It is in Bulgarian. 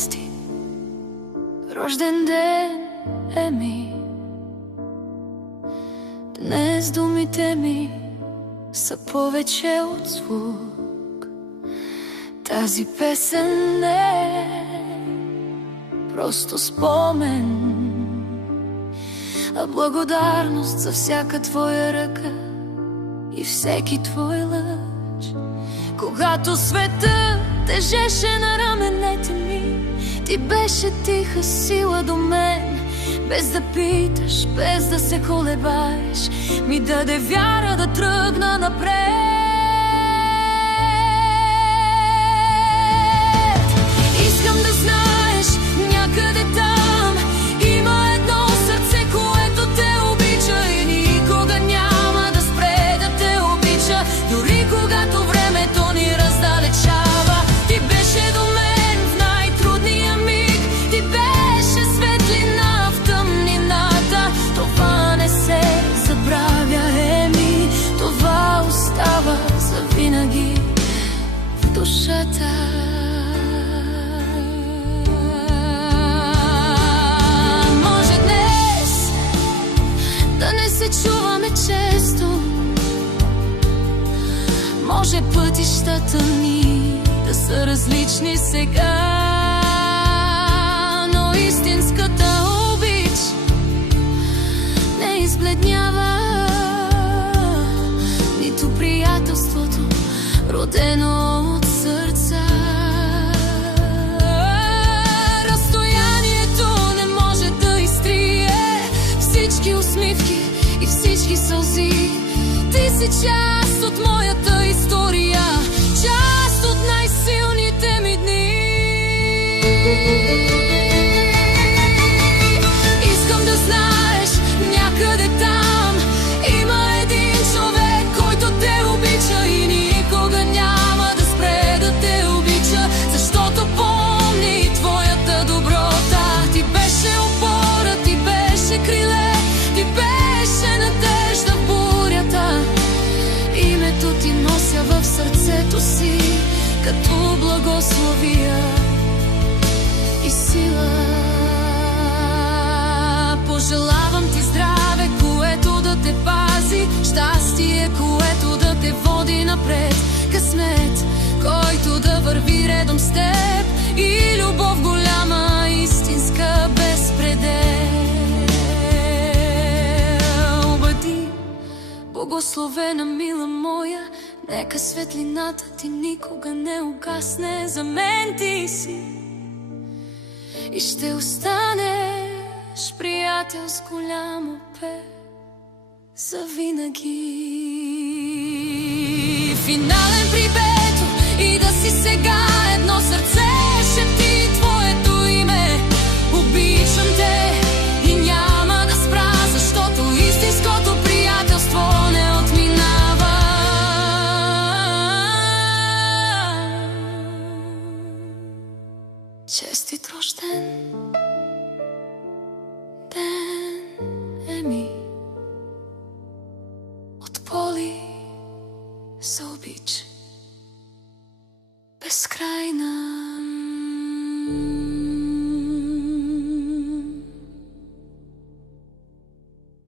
честит рожден ден е ми. Днес думите ми са повече от звук. Тази песен не е просто спомен, а благодарност за всяка твоя ръка и всеки твой лъч. Когато света тежеше на раменете ми, ти беше тиха сила до мен. Без да питаш, без да се колебаеш, ми даде вяра да тръгна напред. Искам да знаеш, някъде там има едно сърце, което те обича и никога няма да спре да те обича. Дори когато времето ни раздалечава, ти беше до мен в най-трудния миг. Ти беше светлина в тъмнината. Това не се забравя, Еми. Това остава завинаги в душата. Чуваме често, може пътищата ни да са различни сега, но истинската обич не избледнява, нито приятелството, родено от сърца. Разстоянието не може да изтрие всички усмивки и всички сълзи. Ти си част от моята история, част от най-силните ми дни. Искам да знаеш, някъде там има един човек, който те обича и никога няма да спре да те обича, защото помни твоята доброта. Ти беше опора, ти беше криле, ти беше надежда в бурята. Името ти нося в сърцето си като благословия и сила. Пожелавам ти здраве, което да те пази, щастие, което да те води напред, късмет, който да върви редом с теб, и любов голяма, истинска, без предел. Бъди благословена, мила моя, нека светлината ти никога не угасне. За мен ти си и ще останеш приятел с голямо П завинаги. Финален прибето и да си сега едно сърце шепти твоето име. Обичам те и няма да спра, защото истинското приятелство не отминава. Честит рожден